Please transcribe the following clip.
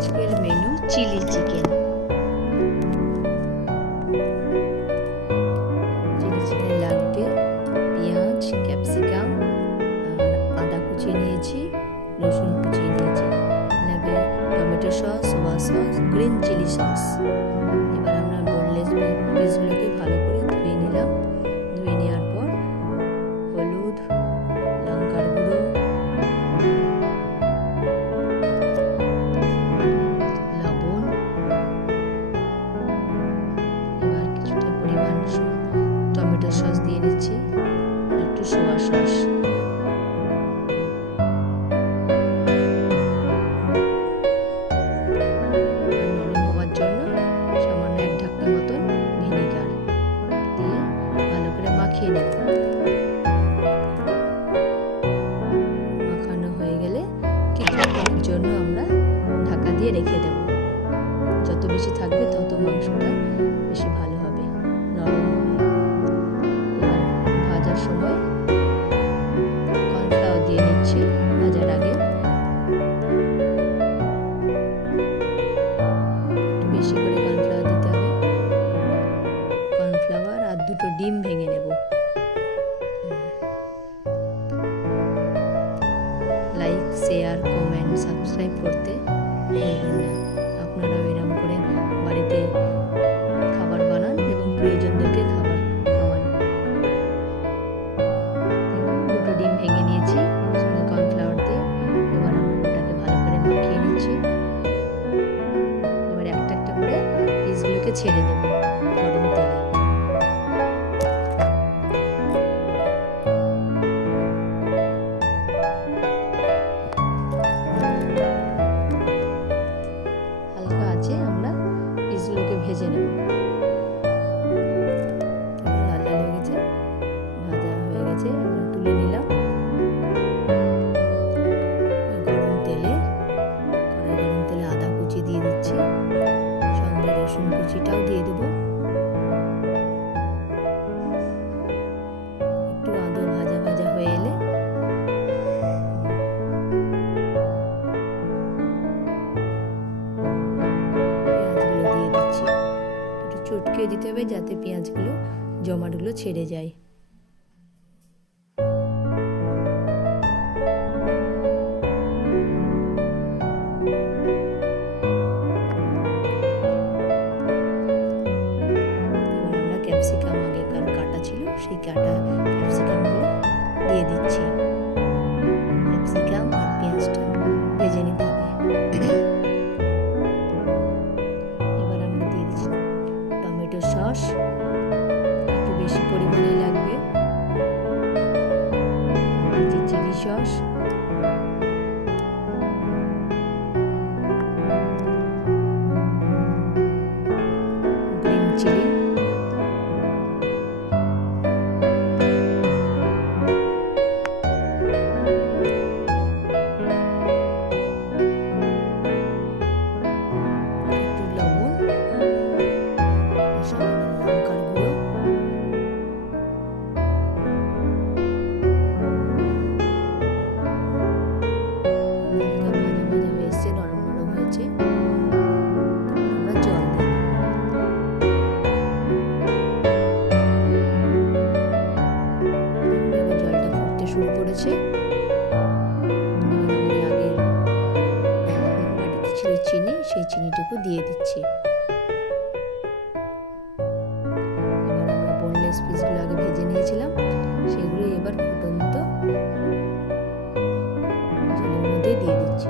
আজকের menu chilli chicken. Chilli চিকেনে লাগবে পেঁয়াজ, ক্যাপসিকাম, আর আদা কুচিয়ে নিয়েছি, রসুন কুচিয়ে নিয়েছি, লাগবে tomato sauce, soy sauce, green chilli sauce. এবার আমরা বোনলেস পিসগুলোকে ভালো করে ধুয়ে নিলাম। ধুয়ে নেওয়ার পর হলুদ, লঙ্কার গুঁড়ো, লবণ, এবার কিছুটা পরিমাণ টমেটো সস দিয়ে নিচ্ছি, একটু সোয়া সস। নরম হওয়ার জন্য সামান্য 1 ঢাকনি মতন ভিনেগার দিয়ে ভালো করে মাখিয়ে নেব। মাখানো হয়ে গেলে কিছুক্ষণের জন্য আমরা ঢাকা দিয়ে রেখে দেব। যত বেশি থাকবে তত মাংসটা বেশি ভালো হবে, নরম হবে। এবার ভাজার সময় কর্নফ্লাওয়ার দিয়ে নিচ্ছি ভাজার আগে। একটু বেশি করে কর্নফ্লাওয়ার দিতে হবে। কর্নফ্লাওয়ার আর 2টো ডিম ভেঙে নেব। লাইক, শেয়ার, কমেন্ট, সাবস্ক্রাইব করতে ভুলবেন না। আপনারাও এরকম করে বাড়িতে খাবার বানান এবং প্রিয়জনদেরকে খাবার খাওয়ান। 2টো ডিম ভেঙে নিয়েছি সঙ্গে কর্নফ্লাওয়ার দিয়ে। এবার আমরা ওটাকে ভালো করে মাখিয়ে নিচ্ছি। এবার একটা একটা করে পিসগুলোকে ছেড়ে দেব গরম তেলে। হালকা আছে আমরা পিসগুলোকে ভেজে নেব। লাল লাল হয়ে গেছে, ভাজা হয়ে গেছে, আমরা তুলে নিলাম। গরম তেলে আদা কুচি দিয়ে দিচ্ছি, সঙ্গে রসুন কুচিটাও দিয়ে দেব। একটু আদা ভাজা ভাজা হয়ে এলে পেঁয়াজগুলো দিয়ে দিচ্ছি। একটু চটকে দিতে হবে যাতে পেঁয়াজগুলো জমাটগুলো ছেড়ে যায়। ক্যাপসিকাম আগেকার কাটা ছিল, সেই কাটা ক্যাপসিকামগুলো দিয়ে দিচ্ছি। ক্যাপসিকাম আর পেঁয়াজটা ভেজে নিতে হবে। এবার আমরা দিয়ে দিচ্ছি টমেটো সস, একটু বেশি পরিমাণে লাগবে। দিচ্ছি চিলি সস, গ্রিন চিলি, লঙ্কার গুঁড়ো, হালকা ভাজা ভাজা হয়ে এসছে, নরম নরম হয়েছে। আমরা জল দিই। এবার জলটা ফুটতে শুরু করেছে। এবার আমি আগের বাটিতে ছিল চিনি, সেই চিনিটুকু দিয়ে দিচ্ছি। পিসগুলো আগে ভেজে নিয়েছিলাম, সেগুলো এবার ফুটন্ত জলের মধ্যে দিয়ে দিচ্ছি।